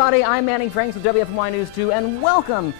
everybody, I'm Manning Franks with WFMY News 2, and welcome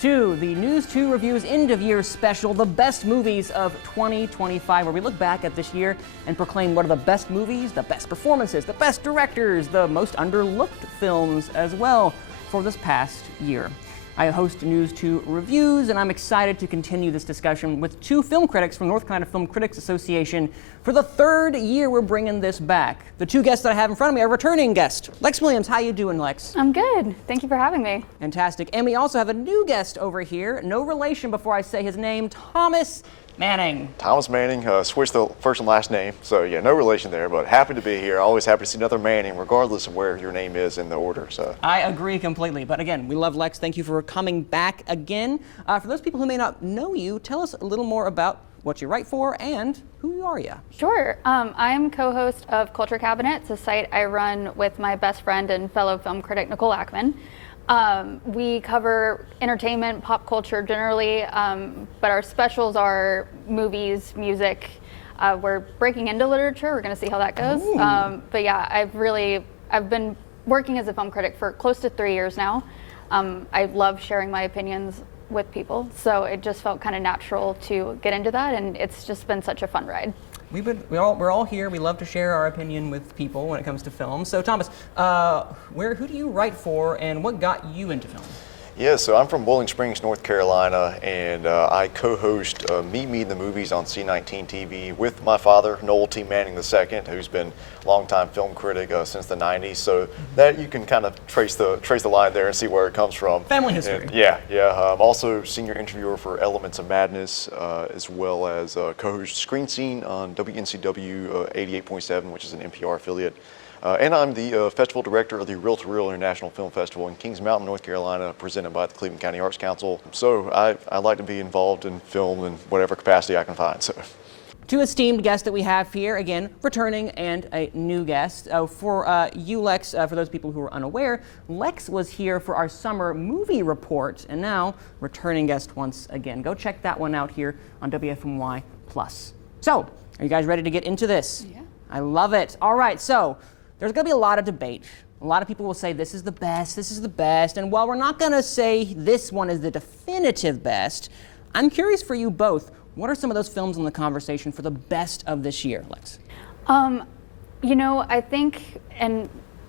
to the News 2 Reviews end-of-year special, the best movies of 2025, where we look back at this year and proclaim what are the best movies, the best performances, the best directors, the most underlooked films as well for this past year. I host News 2 Reviews, and I'm excited to continue this discussion with two film critics from North Carolina Film Critics Association. For the third year, we're bringing this back. The two guests that I have in front of me are returning guest. Lex Williams, how you doing, Lex? I'm good. Thank you for having me. Fantastic. And we also have a new guest over here. No relation before I say his name, Thomas Manning. Thomas Manning, switched the first and last name, so yeah, no relation there, but happy to be here. Always happy to see another Manning, regardless of where your name is in the order. So I agree completely, but again, we love Lex. Thank you for coming back again. For those people who may not know you, tell us a little more about what you write for and who are you? Sure. I'm co-host of Culture Cabinet. It's a site I run with my best friend and fellow film critic, Nicole Ackman. We cover entertainment, pop culture generally, but our specials are movies, music. We're breaking into literature. We're going to see how that goes. But yeah, I've been working as a film critic for close to 3 years now. I love sharing my opinions with people, so it just felt kind of natural to get into that, and it's just been such a fun ride. We're all here. We love to share our opinion with people when it comes to film. So Thomas, who do you write for, and what got you into film? yeah, so I'm from Bowling Springs, North Carolina, and I co-host Meet Me in the Movies on C19 TV with my father, Noel T. Manning II, who's been a longtime film critic since the 90s. So that you can kind of trace the line there and see where it comes from. Family history. And, yeah. I'm also senior interviewer for Elements of Madness, as well as co-host Screen Scene on WNCW 88.7, which is an NPR affiliate. And I'm the festival director of the Reel to Reel International Film Festival in Kings Mountain, North Carolina, presented by the Cleveland County Arts Council. So I like to be involved in film in whatever capacity I can find. So. Two esteemed guests that we have here, again, returning and a new guest. For you, Lex, for those people who are unaware, Lex was here for our summer movie report, and now returning guest once again. Go check that one out here on WFMY+. So, are you guys ready to get into this? Yeah. I love it. All right, so there's going to be a lot of debate. A lot of people will say this is the best, and while we're not going to say this one is the definitive best, I'm curious for you both, what are some of those films in the conversation for the best of this year, Lex? I think, and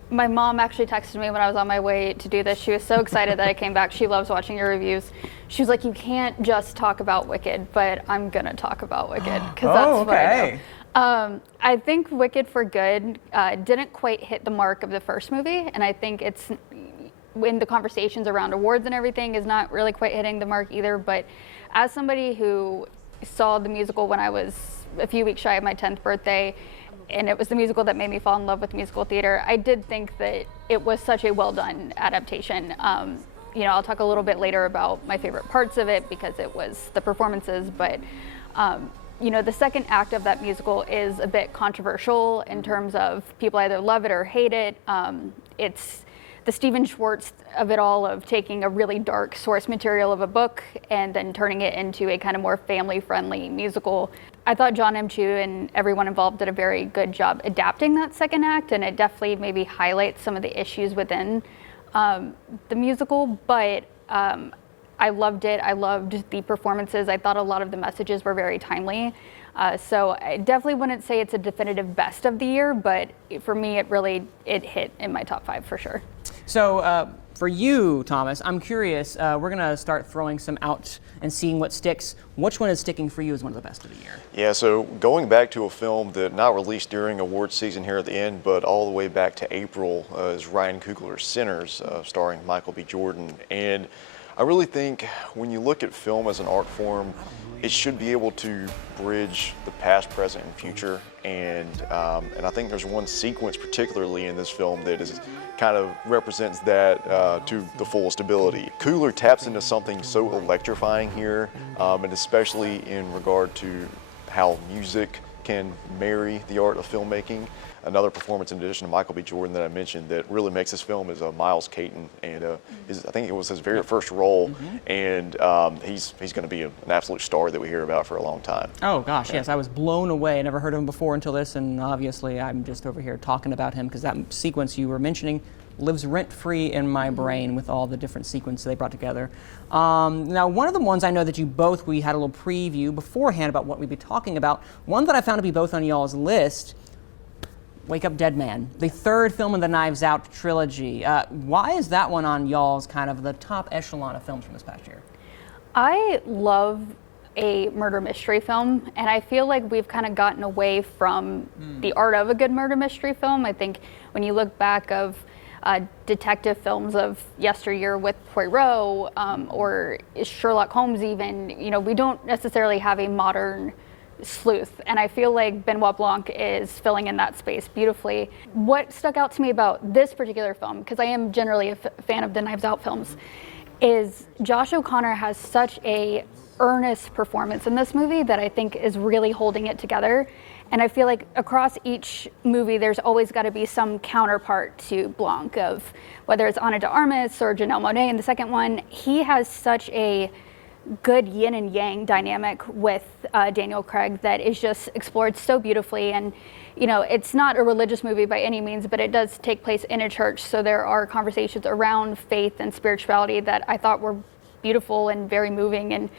my mom actually texted me when I was on my way to do this. She was so excited that I came back. She loves watching your reviews. She was like, you can't just talk about Wicked, but I'm going to talk about Wicked, because that's what I know. I think Wicked for Good didn't quite hit the mark of the first movie, and I think it's in the conversations around awards and everything is not really quite hitting the mark either. But as somebody who saw the musical when I was a few weeks shy of my 10th birthday, and it was the musical that made me fall in love with musical theater, I did think that it was such a well done adaptation. I'll talk a little bit later about my favorite parts of it because it was the performances, but the second act of that musical is a bit controversial in terms of people either love it or hate it. It's the Stephen Schwartz of it all, of taking a really dark source material of a book and then turning it into a kind of more family-friendly musical. I thought John M. Chu and everyone involved did a very good job adapting that second act, and it definitely maybe highlights some of the issues within the musical, but I loved it. I loved the performances. I thought a lot of the messages were very timely. So I definitely wouldn't say it's a definitive best of the year, but for me, it hit in my top 5 for sure. So for you, Thomas, I'm curious, we're going to start throwing some out and seeing what sticks. Which one is sticking for you as one of the best of the year? Yeah, so going back to a film that not released during awards season here at the end, but all the way back to April, is Ryan Coogler's Sinners, starring Michael B. Jordan. And I really think when you look at film as an art form, it should be able to bridge the past, present, and future. And I think there's one sequence particularly in this film that is kind of represents that to the fullest ability. Coogler taps into something so electrifying here, and especially in regard to how music can marry the art of filmmaking. Another performance in addition to Michael B. Jordan that I mentioned that really makes this film is Miles Caton, and I think it was his very first role, and he's going to be an absolute star that we hear about for a long time. Oh gosh, yes, I was blown away. I never heard of him before until this, and obviously I'm just over here talking about him because that sequence you were mentioning lives rent-free in my brain with all the different sequences they brought together. Now, one of the ones I know that we had a little preview beforehand about what we'd be talking about. One that I found to be both on y'all's list, Wake Up Dead Man, the third film in the Knives Out trilogy. Why is that one on y'all's kind of the top echelon of films from this past year? I love a murder mystery film, and I feel like we've kind of gotten away from the art of a good murder mystery film. I think when you look back of detective films of yesteryear with Poirot or Sherlock Holmes even, we don't necessarily have a modern sleuth, and I feel like Benoit Blanc is filling in that space beautifully. What stuck out to me about this particular film, because I am generally a fan of the Knives Out films, is Josh O'Connor has such a earnest performance in this movie that I think is really holding it together. And I feel like across each movie, there's always got to be some counterpart to Blanc, of whether it's Ana de Armas or Janelle Monáe in the second one. He has such a good yin and yang dynamic with Daniel Craig that is just explored so beautifully. And it's not a religious movie by any means, but it does take place in a church, so there are conversations around faith and spirituality that I thought were beautiful and very moving, and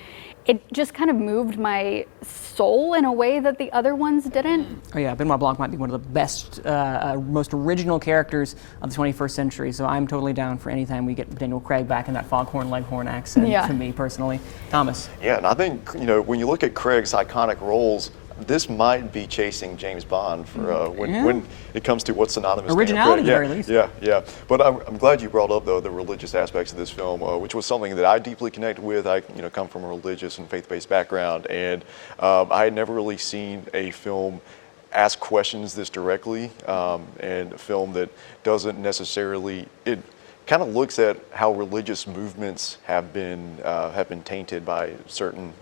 it just kind of moved my soul in a way that the other ones didn't. Oh yeah, Benoit Blanc might be one of the best, most original characters of the 21st century, so I'm totally down for any time we get Daniel Craig back in that foghorn leghorn accent, to me personally. Thomas? Yeah, and I think, when you look at Craig's iconic roles, this might be chasing James Bond for when it comes to what's synonymous. Originality, at the very least. Yeah. But I'm glad you brought up though the religious aspects of this film, which was something that I deeply connected with. I come from a religious and faith-based background, and I had never really seen a film ask questions this directly, and a film that doesn't necessarily kind of looks at how religious movements have been tainted by certain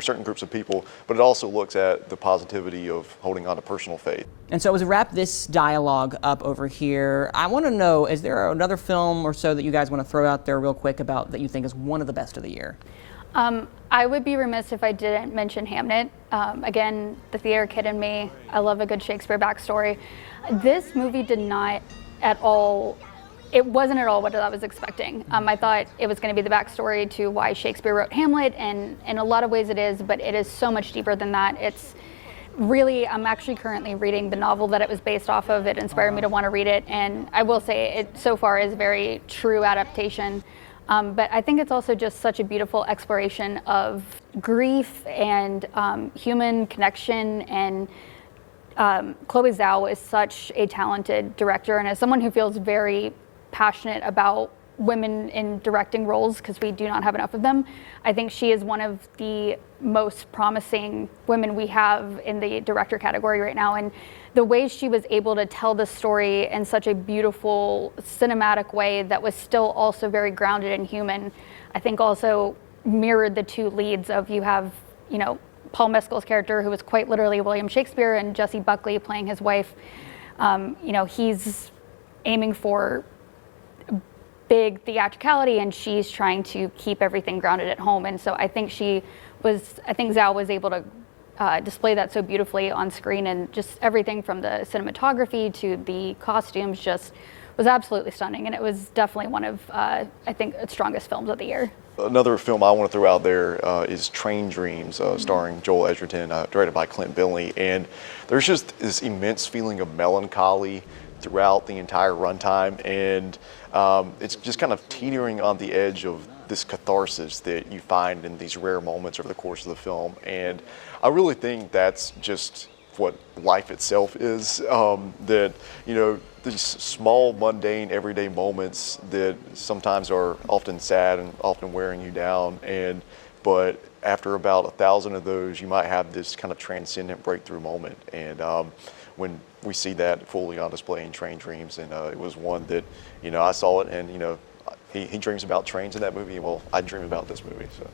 certain groups of people, but it also looks at the positivity of holding on to personal faith. And so as we wrap this dialogue up over here, I want to know, is there another film or so that you guys want to throw out there real quick about that you think is one of the best of the year? I would be remiss if I didn't mention Hamnet. Again, the theater kid in me, I love a good Shakespeare backstory. This movie did not at all, it wasn't at all what I was expecting. I thought it was going to be the backstory to why Shakespeare wrote Hamlet, and in a lot of ways it is, but it is so much deeper than that. It's really, I'm actually currently reading the novel that it was based off of. It inspired me to want to read it, and I will say it so far is a very true adaptation. But I think it's also just such a beautiful exploration of grief and human connection, and Chloe Zhao is such a talented director, and as someone who feels very passionate about women in directing roles, because we do not have enough of them, I think she is one of the most promising women we have in the director category right now. And the way she was able to tell the story in such a beautiful cinematic way that was still also very grounded and human, I think also mirrored the two leads of, you have, Paul Mescal's character, who was quite literally William Shakespeare, and Jessie Buckley playing his wife. He's aiming for big theatricality, and she's trying to keep everything grounded at home. And so I think Zhao was able to display that so beautifully on screen, and just everything from the cinematography to the costumes just was absolutely stunning. And it was definitely one of, I think, its strongest films of the year. Another film I want to throw out there is Train Dreams, starring Joel Edgerton, directed by Clint Bentley. And there's just this immense feeling of melancholy throughout the entire runtime, and it's just kind of teetering on the edge of this catharsis that you find in these rare moments over the course of the film. And I really think that's just what life itself is, that these small, mundane, everyday moments that sometimes are often sad and often wearing you down, but after about 1,000 of those, you might have this kind of transcendent breakthrough moment. And when we see that fully on display in Train Dreams, and it was one that, I saw it, and he dreams about trains in that movie. Well, I dream about this movie, so.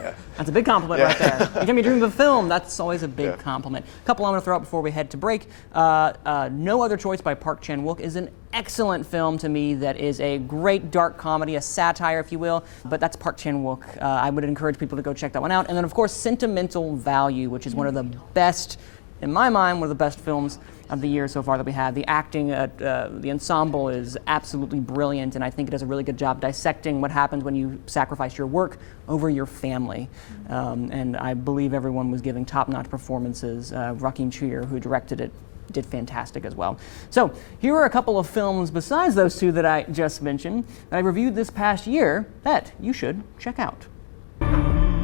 Yeah. That's a big compliment right there. Anytime you dream of a film, that's always a big compliment. A couple I want to throw out before we head to break. No Other Choice by Park Chan-wook is an excellent film to me that is a great dark comedy, a satire, if you will, but that's Park Chan-wook. I would encourage people to go check that one out. And then, of course, Sentimental Value, which is one of the best, in my mind, one of the best films of the year so far that we had. The acting, the ensemble is absolutely brilliant, and I think it does a really good job dissecting what happens when you sacrifice your work over your family. And I believe everyone was giving top-notch performances. Joaquin Trier, who directed it, did fantastic as well. So here are a couple of films besides those two that I just mentioned that I reviewed this past year that you should check out.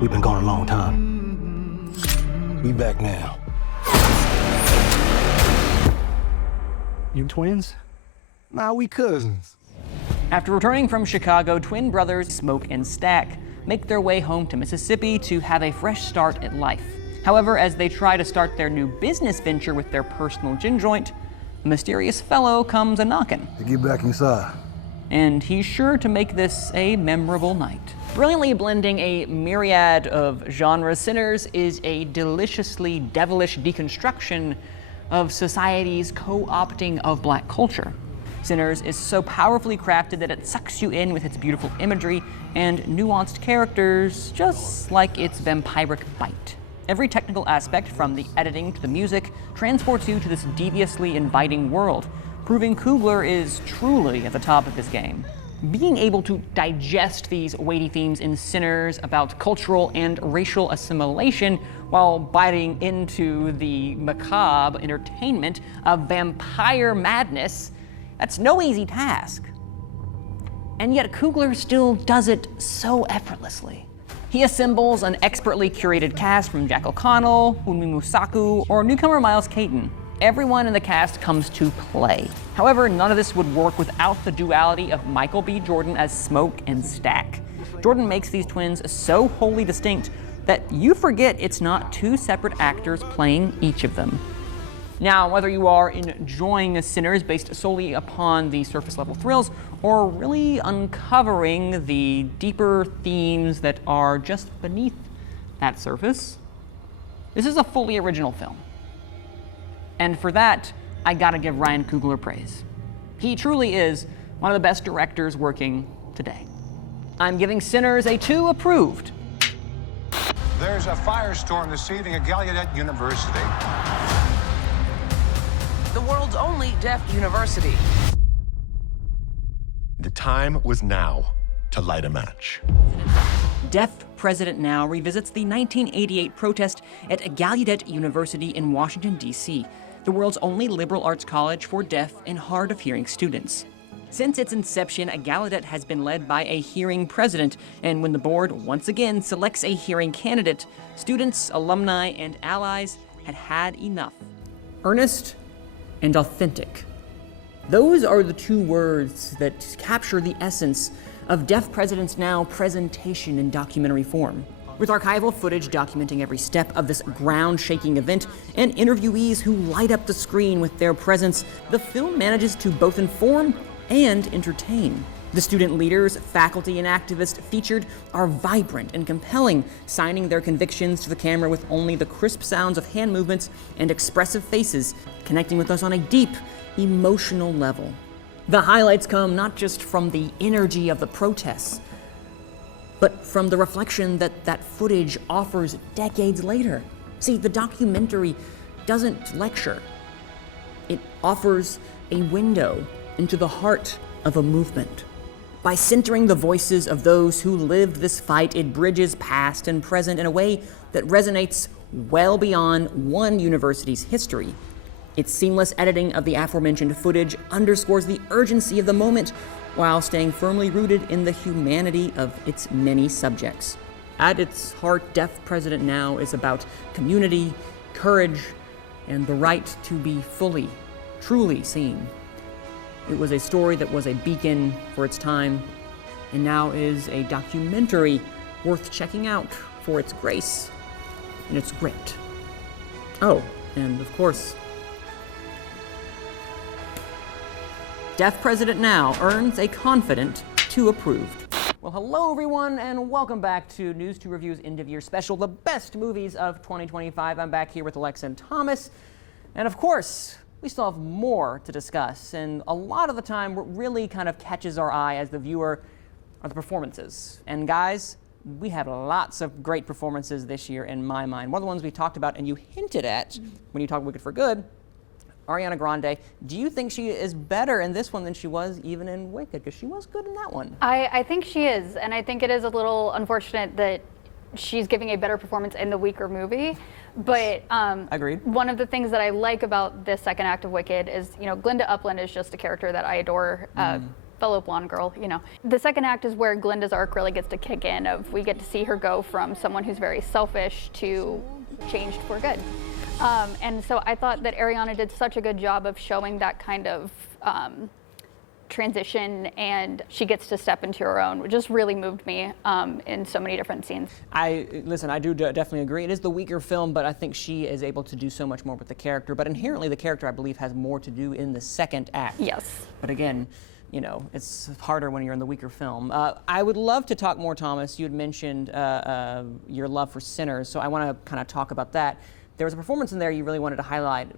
We've been gone a long time. We back now. You twins? Nah, we cousins. After returning from Chicago, twin brothers Smoke and Stack make their way home to Mississippi to have a fresh start at life. However, as they try to start their new business venture with their personal gin joint, a mysterious fellow comes a-knockin'. Get back inside. And he's sure to make this a memorable night. Brilliantly blending a myriad of genres, Sinners is a deliciously devilish deconstruction of society's co-opting of black culture. Sinners is so powerfully crafted that it sucks you in with its beautiful imagery and nuanced characters, just like its vampiric bite. Every technical aspect, from the editing to the music, transports you to this deviously inviting world, proving Coogler is truly at the top of his game. Being able to digest these weighty themes in Sinners about cultural and racial assimilation while biting into the macabre entertainment of vampire madness, that's no easy task. And yet Coogler still does it so effortlessly. He assembles an expertly curated cast from Jack O'Connell, Wunmi Musaku, or newcomer Miles Caton. Everyone in the cast comes to play. However, none of this would work without the duality of Michael B. Jordan as Smoke and Stack. Jordan makes these twins so wholly distinct that you forget it's not two separate actors playing each of them. Now, whether you are enjoying Sinners based solely upon the surface level thrills, or really uncovering the deeper themes that are just beneath that surface, this is a fully original film. And for that, I gotta give Ryan Coogler praise. He truly is one of the best directors working today. I'm giving Sinners a 2 approved. There's a firestorm this evening at Gallaudet University. The world's only deaf university. The time was now to light a match. Deaf President Now revisits the 1988 protest at Gallaudet University in Washington, D.C., the world's only liberal arts college for deaf and hard of hearing students. Since its inception, Gallaudet has been led by a hearing president, and when the board once again selects a hearing candidate, students, alumni, and allies had had enough. Earnest and authentic. Those are the two words that capture the essence of Deaf Presidents Now presentation in documentary form. With archival footage documenting every step of this ground-shaking event and interviewees who light up the screen with their presence, the film manages to both inform and entertain. The student leaders, faculty, and activists featured are vibrant and compelling, signing their convictions to the camera with only the crisp sounds of hand movements and expressive faces, connecting with us on a deep, emotional level. The highlights come not just from the energy of the protests, but from the reflection that that footage offers decades later. See, the documentary doesn't lecture. It offers a window into the heart of a movement. By centering the voices of those who lived this fight, it bridges past and present in a way that resonates well beyond one university's history. Its seamless editing of the aforementioned footage underscores the urgency of the moment while staying firmly rooted in the humanity of its many subjects. At its heart, Deaf President Now is about community, courage, and the right to be fully, truly seen. It was a story that was a beacon for its time, and now is a documentary worth checking out for its grace and its grit. Oh, and of course, Deaf President Now earns a confident 2 approved. Well, hello everyone, and welcome back to News 2 Review's End of Year Special, the best movies of 2025. I'm back here with Alexa and Thomas, and of course, we still have more to discuss, and a lot of the time what really kind of catches our eye as the viewer are the performances. And guys, we had lots of great performances this year in my mind. One of the ones we talked about and you hinted at when you talked Wicked for Good Ariana Grande. Do you think she is better in this one than she was even in Wicked? Because she was good in that one. I think she is, and I think it is a little unfortunate that she's giving a better performance in the weaker movie. But Agreed. One of the things that I like about this second act of Wicked is, Glinda Upland is just a character that I adore. Fellow blonde girl, The second act is where Glinda's arc really gets to kick in. We get to see her go from someone who's very selfish to changed for good. And so I thought that Ariana did such a good job of showing that kind of transition, and she gets to step into her own, which just really moved me in so many different scenes. I do definitely agree. It is the weaker film, but I think she is able to do so much more with the character. But inherently, the character, I believe, has more to do in the second act. Yes. But again, it's harder when you're in the weaker film. I would love to talk more, Thomas. You had mentioned your love for Sinners, so I want to kind of talk about that. There was a performance in there you really wanted to highlight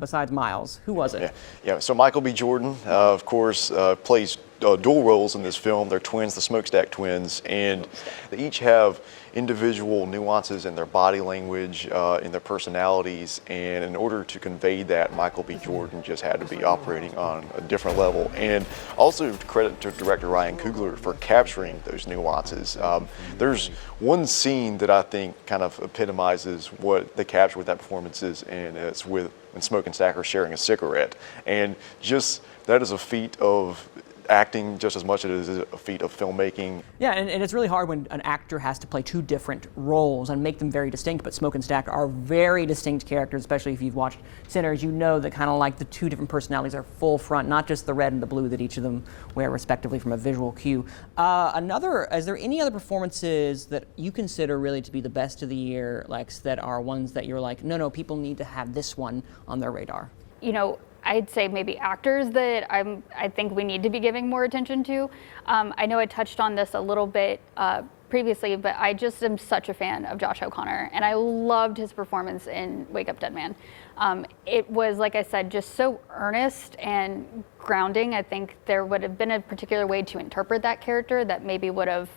besides Miles. Who was it? Yeah. So Michael B. Jordan, of course, plays dual roles in this film. They're twins, the Smokestack twins, and they each have individual nuances in their body language, in their personalities, and in order to convey that, Michael B. Jordan just had to be operating on a different level. And also credit to director Ryan Coogler for capturing those nuances. There's one scene that I think kind of epitomizes what they capture with that performance is, and it's when Smoke and Stack are sharing a cigarette. And just that is a feat of acting just as much as it is a feat of filmmaking. Yeah, and it's really hard when an actor has to play two different roles and make them very distinct, but Smoke and Stack are very distinct characters, especially if you've watched Sinners. You know that kind of like the two different personalities are full front, not just the red and the blue that each of them wear respectively from a visual cue. Is there any other performances that you consider really to be the best of the year, Lex, that are ones that you're like, no, people need to have this one on their radar? I'd say maybe actors that I think we need to be giving more attention to. I know I touched on this a little bit previously, but I just am such a fan of Josh O'Connor, and I loved his performance in Wake Up Dead Man. It was, like I said, just so earnest and grounding. I think there would have been a particular way to interpret that character that maybe would have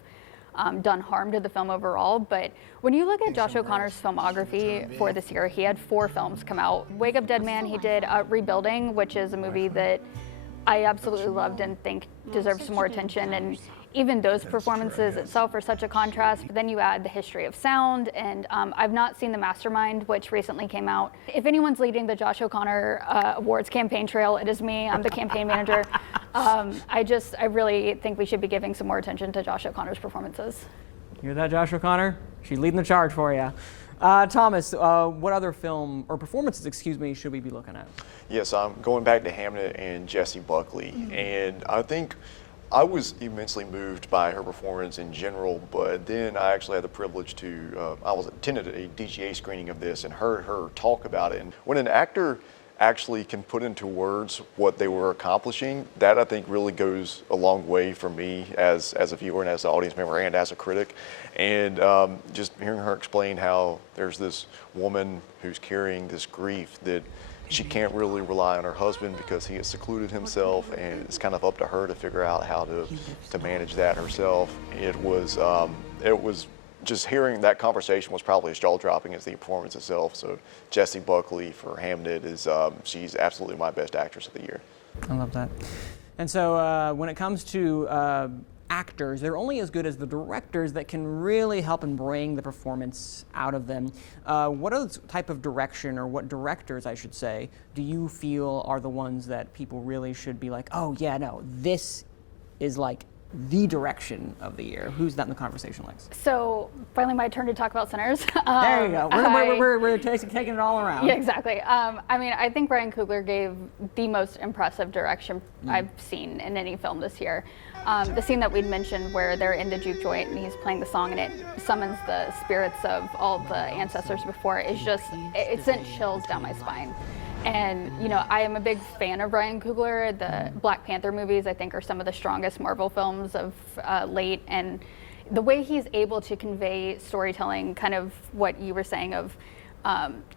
done harm to the film overall. But when you look at Josh O'Connor's filmography for this year, he had 4 films come out. Wake Up Dead Man, he did Rebuilding, which is a movie that I absolutely loved and think deserves some more attention. And even those performances itself are such a contrast. But then you add The History of Sound, and I've not seen The Mastermind, which recently came out. If anyone's leading the Josh O'Connor Awards campaign trail, it is me. I'm the campaign manager. I really think we should be giving some more attention to Josh O'Connor's performances. Hear that, Josh O'Connor? She's leading the charge for you. Thomas, what other film, or performances, should we be looking at? Yes, I'm going back to Hamnet and Jessie Buckley, and I think I was immensely moved by her performance in general, but then I actually had the privilege to, attended a DGA screening of this and heard her talk about it. And when an actor actually can put into words what they were accomplishing, that I think really goes a long way for me as a viewer and as an audience member and as a critic. And just hearing her explain how there's this woman who's carrying this grief that she can't really rely on her husband because he has secluded himself, and it's kind of up to her to figure out how to manage that herself. It was just hearing that conversation was probably as jaw-dropping as the performance itself. So Jessie Buckley for Hamnet is she's absolutely my best actress of the year. I love that. And so when it comes to actors, they're only as good as the directors that can really help and bring the performance out of them. What other type of direction, or what directors, I should say, do you feel are the ones that people really should be like, oh yeah, no, this is like the direction of the year? Who's that in the conversation, Lex? So finally my turn to talk about Sinners. There you go. We're taking it all around. Yeah, exactly. I think Ryan Coogler gave the most impressive direction I've seen in any film this year. The scene that we'd mentioned where they're in the juke joint and he's playing the song and it summons the spirits of all the ancestors before is just, it sent chills down my spine. And, I am a big fan of Ryan Coogler. The Black Panther movies, I think, are some of the strongest Marvel films of late. And the way he's able to convey storytelling, kind of what you were saying of,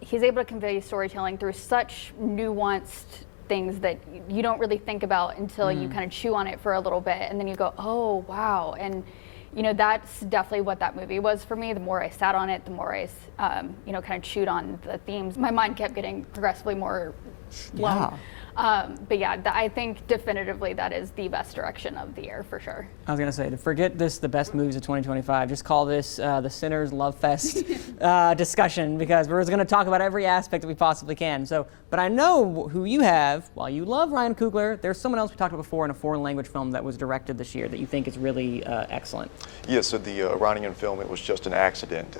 he's able to convey storytelling through such nuanced things that you don't really think about until you kind of chew on it for a little bit. And then you go, oh, wow. And, that's definitely what that movie was for me. The more I sat on it, the more I, kind of chewed on the themes. My mind kept getting progressively more blown. But yeah, I think definitively that is the best direction of the year for sure. I was going to say, to forget this, the best movies of 2025, just call this the Sinners Love Fest discussion, because we're going to talk about every aspect that we possibly can. So, but I know who you have. While you love Ryan Coogler, there's someone else we talked about before in a foreign language film that was directed this year that you think is really excellent. Yeah, so the Iranian film, It Was Just an Accident,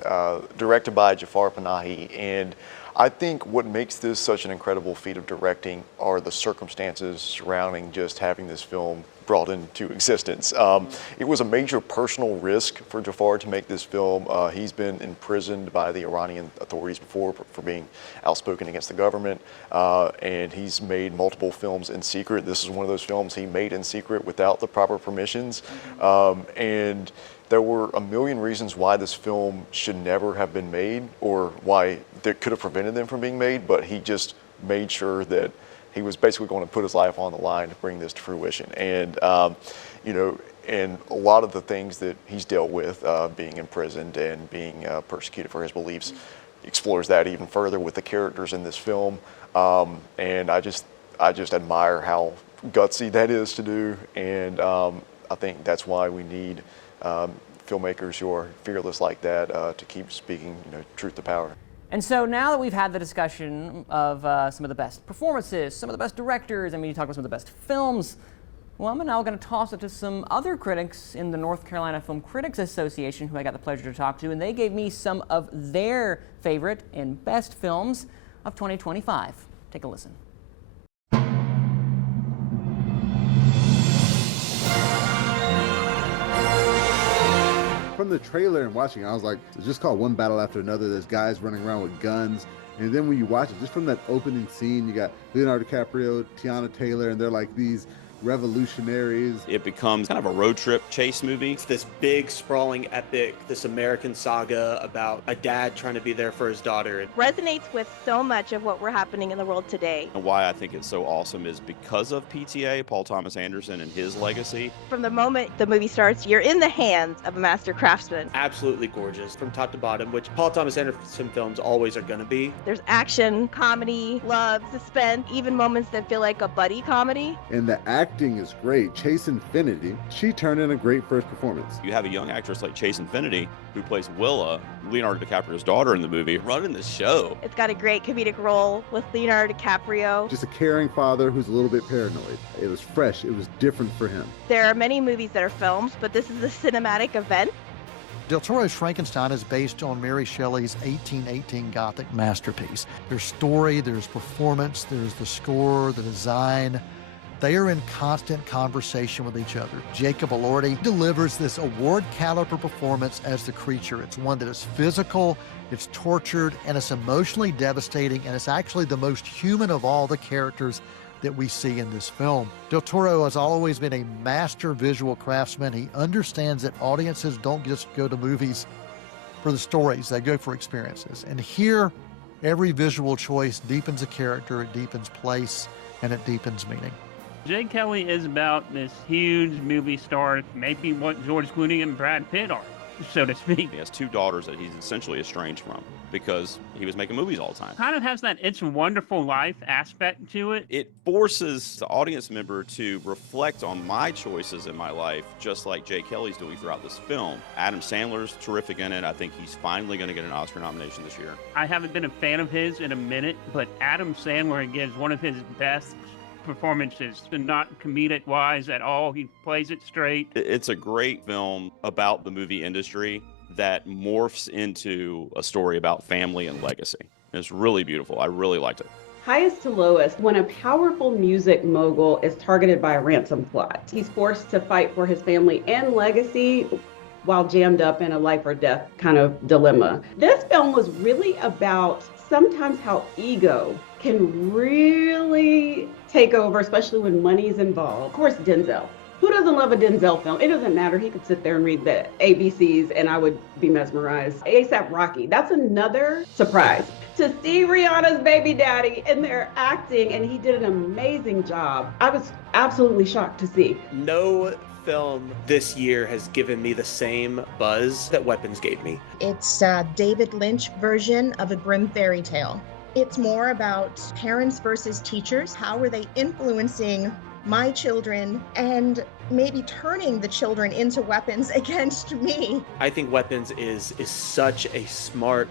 directed by Jafar Panahi, and I think what makes this such an incredible feat of directing are the circumstances surrounding just having this film brought into existence. It was a major personal risk for Jafar to make this film. He's been imprisoned by the Iranian authorities before for being outspoken against the government, and he's made multiple films in secret. This is one of those films he made in secret without the proper permissions, and there were a million reasons why this film should never have been made, or why that could have prevented them from being made, but he just made sure that he was basically going to put his life on the line to bring this to fruition. And, you know, and a lot of the things that he's dealt with, being imprisoned and being persecuted for his beliefs, explores that even further with the characters in this film. And I just admire how gutsy that is to do, and I think that's why we need filmmakers who are fearless like that to keep speaking, you know, truth to power. And so now that we've had the discussion of some of the best performances, some of the best directors, I mean, you talk about some of the best films, well, I'm now going to toss it to some other critics in the North Carolina Film Critics Association who I got the pleasure to talk to, and they gave me some of their favorite and best films of 2025. Take a listen. From the trailer and watching, I was like, it's just called one battle after another. There's guys running around with guns. And then when you watch it, just from that opening scene, you got Leonardo DiCaprio, Tiana Taylor, and they're like these revolutionaries. It becomes kind of a road trip chase movie. It's this big, sprawling epic, this American saga about a dad trying to be there for his daughter. It resonates with so much of what we're happening in the world today. And why I think it's so awesome is because of PTA, Paul Thomas Anderson, and his legacy. From the moment the movie starts, you're in the hands of a master craftsman. Absolutely gorgeous from top to bottom, which Paul Thomas Anderson films always are going to be. There's action, comedy, love, suspense, even moments that feel like a buddy comedy. And the acting is great. Chase Infinity, she turned in a great first performance. You have a young actress like Chase Infinity, who plays Willa, Leonardo DiCaprio's daughter in the movie, running the show. It's got a great comedic role with Leonardo DiCaprio. Just a caring father who's a little bit paranoid. It was fresh. It was different for him. There are many movies that are filmed, but this is a cinematic event. Del Toro's Frankenstein is based on Mary Shelley's 1818 Gothic masterpiece. There's story, there's performance, there's the score, the design. They are in constant conversation with each other. Jacob Elordi delivers this award caliber performance as the creature. It's one that is physical, it's tortured, and it's emotionally devastating, and it's actually the most human of all the characters that we see in this film. Del Toro has always been a master visual craftsman. He understands that audiences don't just go to movies for the stories, they go for experiences. And here, every visual choice deepens a character, it deepens place, and it deepens meaning. Jay Kelly is about this huge movie star, maybe what George Clooney and Brad Pitt are, so to speak. He has two daughters that he's essentially estranged from because he was making movies all the time. Kind of has that It's a Wonderful Life aspect to it. It forces the audience member to reflect on my choices in my life, just like Jay Kelly's doing throughout this film. Adam Sandler's terrific in it. I think he's finally going to get an Oscar nomination this year. I haven't been a fan of his in a minute, but Adam Sandler gives one of his best performances, and not comedic wise at all. He plays it straight. It's a great film about the movie industry that morphs into a story about family and legacy. It's really beautiful. I really liked it. Highest to lowest, when a powerful music mogul is targeted by a ransom plot, he's forced to fight for his family and legacy while jammed up in a life or death kind of dilemma. This film was really about sometimes how ego can really take over, especially when money's involved. Of course, Denzel. Who doesn't love a Denzel film? It doesn't matter. He could sit there and read the ABCs and I would be mesmerized. A$AP Rocky, that's another surprise. To see Rihanna's baby daddy in there acting, and he did an amazing job. I was absolutely shocked to see. No film this year has given me the same buzz that Weapons gave me. It's a David Lynch version of a grim fairy tale. It's more about parents versus teachers. How are they influencing my children and maybe turning the children into weapons against me? I think Weapons is such a smart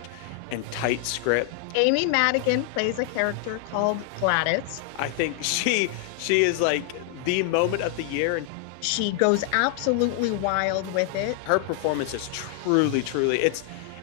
and tight script. Amy Madigan plays a character called Gladys. I think she is like the moment of the year, and she goes absolutely wild with it. Her performance is truly,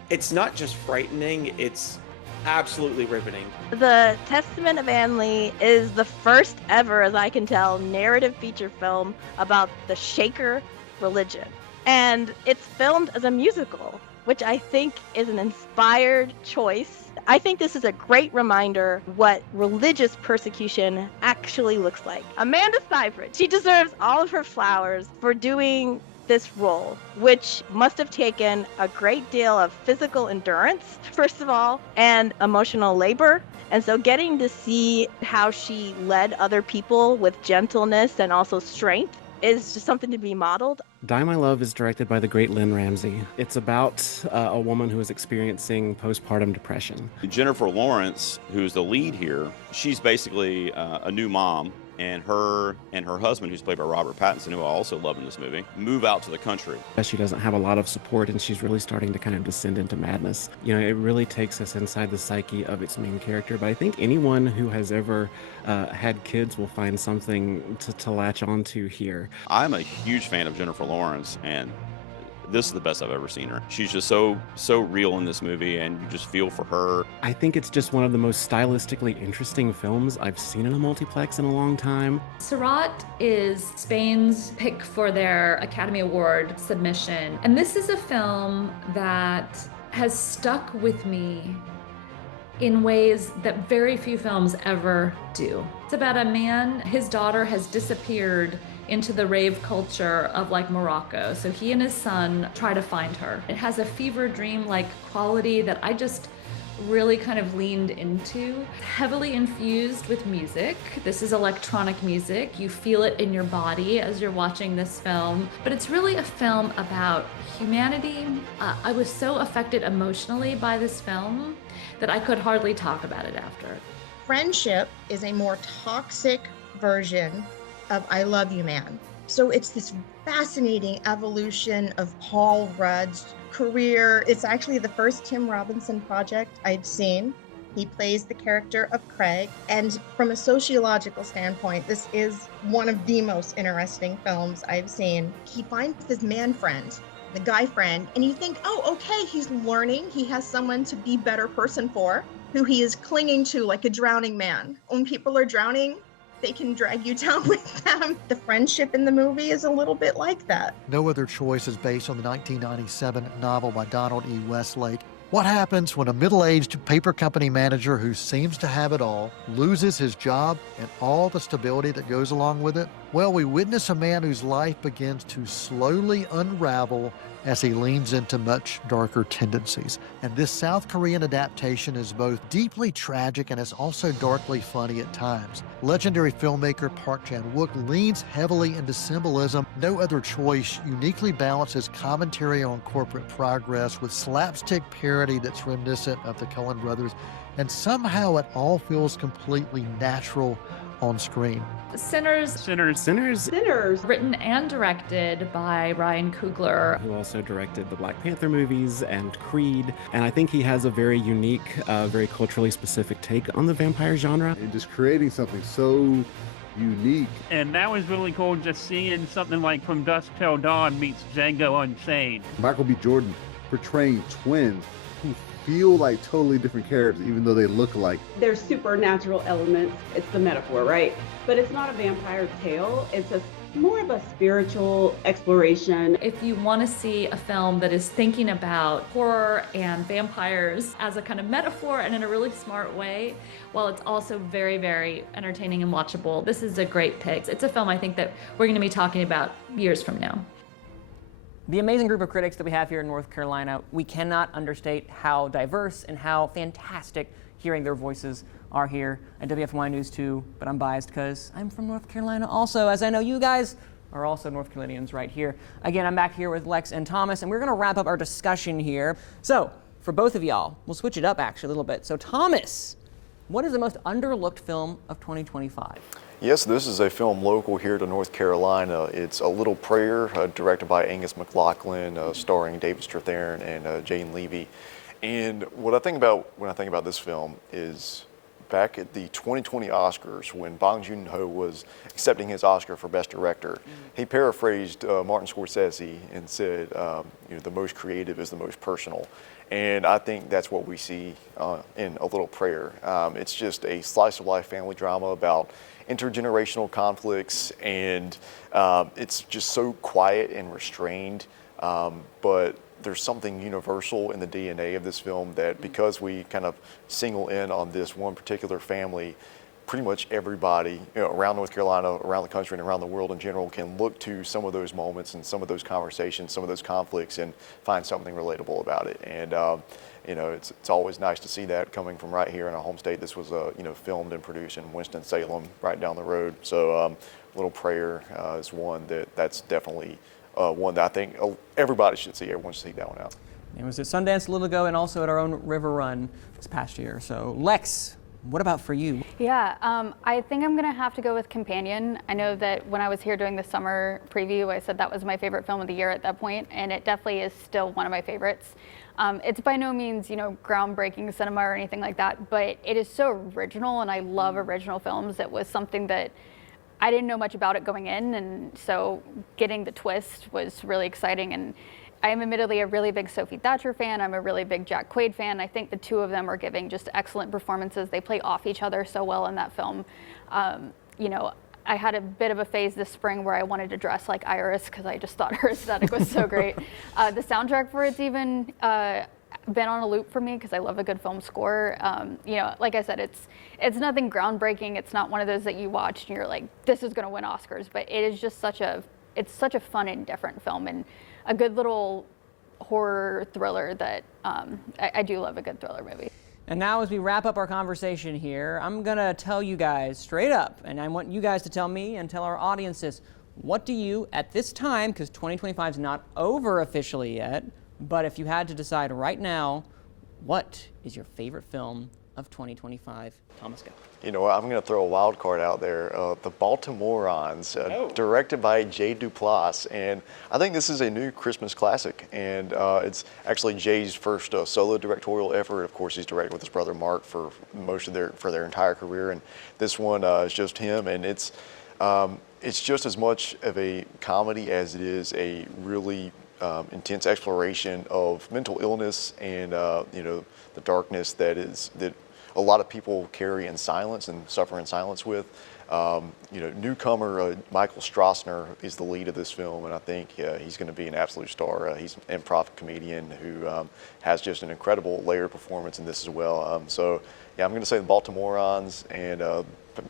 it's not just frightening, it's absolutely riveting. The Testament of Anne Lee is the first ever, as I can tell, narrative feature film about the Shaker religion. And it's filmed as a musical, which I think is an inspired choice. I think this is a great reminder what religious persecution actually looks like. Amanda Seyfried, she deserves all of her flowers for doing this role, which must have taken a great deal of physical endurance, first of all, and emotional labor. And so getting to see how she led other people with gentleness and also strength is just something to be modeled. Die My Love is directed by the great Lynn Ramsey. It's about a woman who is experiencing postpartum depression. Jennifer Lawrence, who's the lead here, she's basically a new mom, and her husband, who's played by Robert Pattinson, who I also love in this movie, move out to the country. She doesn't have a lot of support, and she's really starting to kind of descend into madness. You know, it really takes us inside the psyche of its main character, but I think anyone who has ever had kids will find something to latch onto here. I'm a huge fan of Jennifer Lawrence, and this is the best I've ever seen her. She's just so real in this movie, and you just feel for her. I think it's just one of the most stylistically interesting films I've seen in a multiplex in a long time. Surat is Spain's pick for their Academy Award submission, and this is a film that has stuck with me in ways that very few films ever do. It's about a man, his daughter has disappeared into the rave culture of like Morocco. So he and his son try to find her. It has a fever dream-like quality that I just really kind of leaned into. Heavily infused with music. This is electronic music. You feel it in your body as you're watching this film. But it's really a film about humanity. I was so affected emotionally by this film that I could hardly talk about it after. Friendship is a more toxic version of I Love You Man. So it's this fascinating evolution of Paul Rudd's career. It's actually the first Tim Robinson project I'd seen. He plays the character of Craig. And from a sociological standpoint, this is one of the most interesting films I've seen. He finds his man friend, the guy friend, and you think, oh, okay, he's learning. He has someone to be a better person for, who he is clinging to like a drowning man. When people are drowning, they can drag you down with them. The friendship in the movie is a little bit like that. No Other Choice is based on the 1997 novel by Donald E. Westlake. What happens when a middle-aged paper company manager who seems to have it all loses his job and all the stability that goes along with it? Well, we witness a man whose life begins to slowly unravel as he leans into much darker tendencies. And this South Korean adaptation is both deeply tragic and is also darkly funny at times. Legendary filmmaker Park Chan-wook leans heavily into symbolism. No Other Choice uniquely balances commentary on corporate progress with slapstick parody that's reminiscent of the Coen brothers, and somehow it all feels completely natural on screen. Sinners. Written and directed by Ryan Coogler, who also directed the Black Panther movies and Creed. And I think he has a very unique, very culturally specific take on the vampire genre. And just creating something so unique. And that was really cool, just seeing something like From Dusk Till Dawn meets Django Unchained. Michael B. Jordan portraying twins who feel like totally different characters, even though they look alike. There's supernatural elements. It's the metaphor, right? But it's not a vampire tale. It's more of a spiritual exploration. If you want to see a film that is thinking about horror and vampires as a kind of metaphor and in a really smart way, while it's also very, very entertaining and watchable, this is a great pick. It's a film I think that we're going to be talking about years from now. The amazing group of critics that we have here in North Carolina, we cannot understate how diverse and how fantastic hearing their voices are here at WFMY News 2, but I'm biased because I'm from North Carolina also, as I know you guys are also North Carolinians right here. Again, I'm back here with Lex and Thomas, and we're going to wrap up our discussion here. So, for both of y'all, we'll switch it up actually a little bit. So, Thomas, what is the most underlooked film of 2025? Yes, this is a film local here to North Carolina. It's A Little Prayer, directed by Angus McLaughlin, starring David Strathairn and Jane Levy. And what I think about when I think about this film is back at the 2020 Oscars, when Bong Joon-ho was accepting his Oscar for Best Director, he paraphrased Martin Scorsese and said, the most creative is the most personal. And I think that's what we see in A Little Prayer. It's just a slice of life family drama about intergenerational conflicts, and it's just so quiet and restrained, but there's something universal in the DNA of this film that, because we kind of single in on this one particular family, pretty much everybody around North Carolina, around the country, and around the world in general can look to some of those moments and some of those conversations, some of those conflicts, and find something relatable about it. And it's always nice to see that coming from right here in our home state. This was filmed and produced in Winston-Salem, right down the road. So Little Prayer is one that's definitely one that I think everybody should see. Everyone should seek that one out. It was at Sundance a little ago, and also at our own River Run this past year. So Lex, what about for you? Yeah, I think I'm gonna have to go with Companion. I know that when I was here doing the summer preview, I said that was my favorite film of the year at that point, and it definitely is still one of my favorites. It's by no means, groundbreaking cinema or anything like that, but it is so original, and I love original films. It was something that I didn't know much about it going in, and so getting the twist was really exciting. And I am admittedly a really big Sophie Thatcher fan. I'm a really big Jack Quaid fan. I think the two of them are giving just excellent performances. They play off each other so well in that film. I had a bit of a phase this spring where I wanted to dress like Iris because I just thought her aesthetic was so great. The soundtrack for it's even been on a loop for me because I love a good film score. Like I said, it's nothing groundbreaking. It's not one of those that you watch and you're like, this is going to win Oscars. But it is just such a fun and different film, and a good little horror thriller that I do love a good thriller movie. And now, as we wrap up our conversation here, I'm going to tell you guys straight up, and I want you guys to tell me and tell our audiences, what do you, at this time, because 2025 is not over officially yet, but if you had to decide right now, what is your favorite film of 2025? Thomas, go. You know what, I'm going to throw a wild card out there. The Baltimoreans, directed by Jay Duplass. And I think this is a new Christmas classic. And it's actually Jay's first solo directorial effort. Of course, he's directed with his brother Mark for their entire career. And this one is just him. And it's just as much of a comedy as it is a really intense exploration of mental illness and the darkness that a lot of people carry in silence and suffer in silence with. Newcomer Michael Strassner is the lead of this film, and I think he's going to be an absolute star. He's an improv comedian who has just an incredible layered performance in this as well. I'm going to say the Baltimoreans, and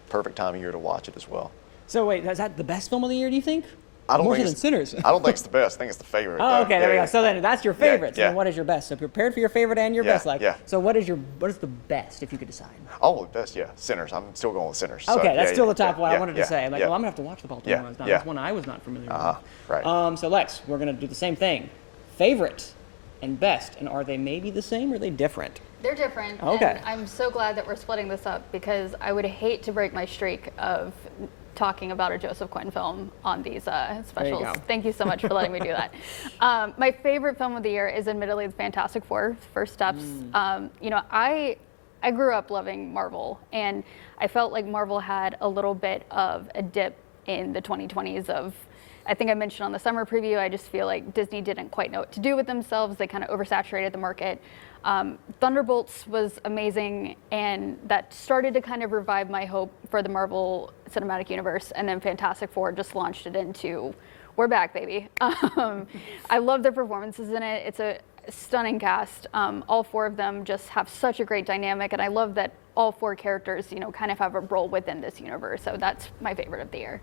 perfect time of year to watch it as well. So wait, is that the best film of the year, do you think? I don't More think than Sinners. I don't think it's the best. I think it's the favorite. Oh, okay, there we go. So then that's your favorite. Yeah. So what is your best? So prepared for your favorite and your best. So what is the best, if you could decide? Oh, the best, Sinners. I'm still going with Sinners. Okay, that's still the top one I wanted to say. I'm going to have to watch the Baltimoreans now. Yeah. That's one I was not familiar with. Right. So Lex, we're going to do the same thing. Favorite and best, and are they maybe the same or are they different? They're different. Okay. And I'm so glad that we're splitting this up because I would hate to break my streak of talking about a Joseph Quinn film on these specials. Thank you so much for letting me do that. My favorite film of the year is admittedly The Fantastic Four, First Steps. I grew up loving Marvel, and I felt like Marvel had a little bit of a dip in the 2020s I think I mentioned on the summer preview, I just feel like Disney didn't quite know what to do with themselves. They kind of oversaturated the market. Thunderbolts was amazing, and that started to kind of revive my hope for the Marvel Cinematic Universe, and then Fantastic Four just launched it into, we're back, baby. I love their performances in it. It's a stunning cast. All four of them just have such a great dynamic, and I love that all four characters, kind of have a role within this universe, so that's my favorite of the year.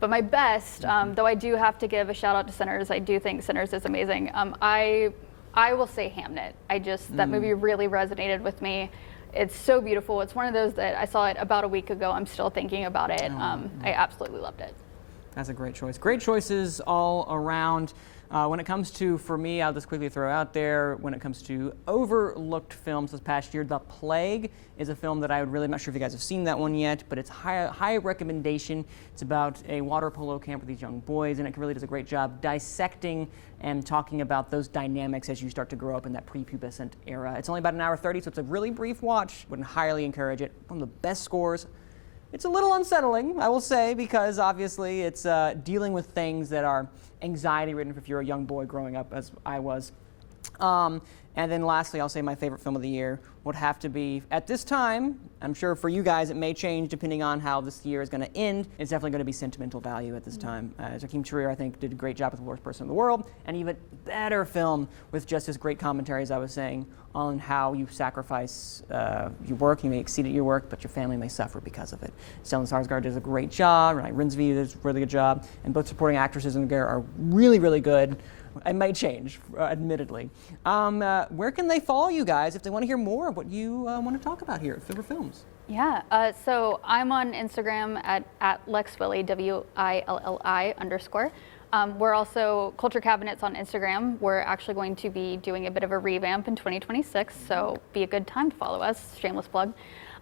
But my best, though I do have to give a shout out to Sinners, I do think Sinners is amazing. I will say Hamnet. That movie really resonated with me. It's so beautiful. It's one of those that I saw it about a week ago. I'm still thinking about it. I absolutely loved it. That's a great choice. Great choices all around. When it comes to, for me, I'll just quickly throw out there, when it comes to overlooked films this past year, The Plague is a film that I would really, I'm not sure if you guys have seen that one yet, but it's high recommendation. It's about a water polo camp with these young boys, and it really does a great job dissecting and talking about those dynamics as you start to grow up in that prepubescent era. It's only about an hour 30, so it's a really brief watch. Would highly encourage it. One of the best scores. It's a little unsettling, I will say, because obviously it's dealing with things that are anxiety-ridden if you're a young boy growing up, as I was. And then lastly, I'll say my favorite film of the year would have to be, at this time, I'm sure for you guys it may change depending on how this year is going to end, it's definitely going to be Sentimental Value at this time. Joachim Trier, I think, did a great job with The Worst Person in the World, and even better film with just as great commentary, as I was saying, on how you sacrifice your work. You may exceed at your work, but your family may suffer because of it. Stellan Skarsgård does a great job, Renai Rinsby does a really good job, and both supporting actresses in there are really, really good. It may change, admittedly. Where can they follow you guys if they want to hear more of what you want to talk about here at Fiverr Films? Yeah, so I'm on Instagram at LexWilly, WILLI_. We're also Culture Cabinets on Instagram. We're actually going to be doing a bit of a revamp in 2026, so be a good time to follow us, shameless plug.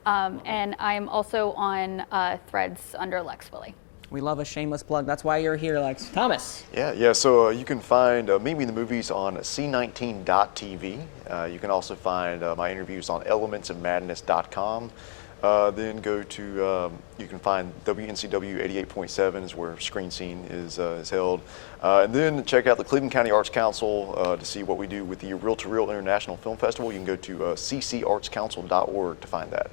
And I'm also on Threads under LexWilly. We love a shameless plug. That's why you're here, Lex. Thomas. Yeah. So you can find Meet Me in the Movies on C19.tv. You can also find my interviews on elementsofmadness.com. Then go to, you can find WNCW 88.7 is where Screen Scene is held. And then check out the Cleveland County Arts Council to see what we do with the Reel to Reel International Film Festival. You can go to ccartscouncil.org to find that.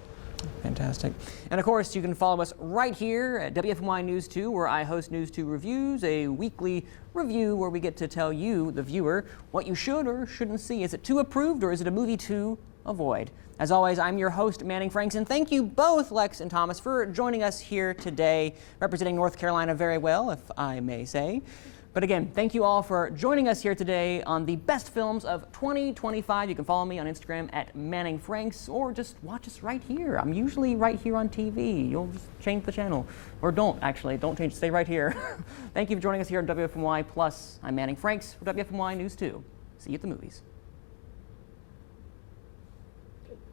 Fantastic. And of course, you can follow us right here at WFMY News 2, where I host News 2 Reviews, a weekly review where we get to tell you, the viewer, what you should or shouldn't see. Is it too approved or is it a movie to avoid? As always, I'm your host, Manning Franks, and thank you both, Lex and Thomas, for joining us here today, representing North Carolina very well, if I may say. But again, thank you all for joining us here today on the best films of 2025. You can follow me on Instagram at Manning Franks, or just watch us right here. I'm usually right here on TV. You'll just change the channel. Or don't, actually. Don't change. Stay right here. Thank you for joining us here on WFMY Plus. I'm Manning Franks for WFMY News 2. See you at the movies.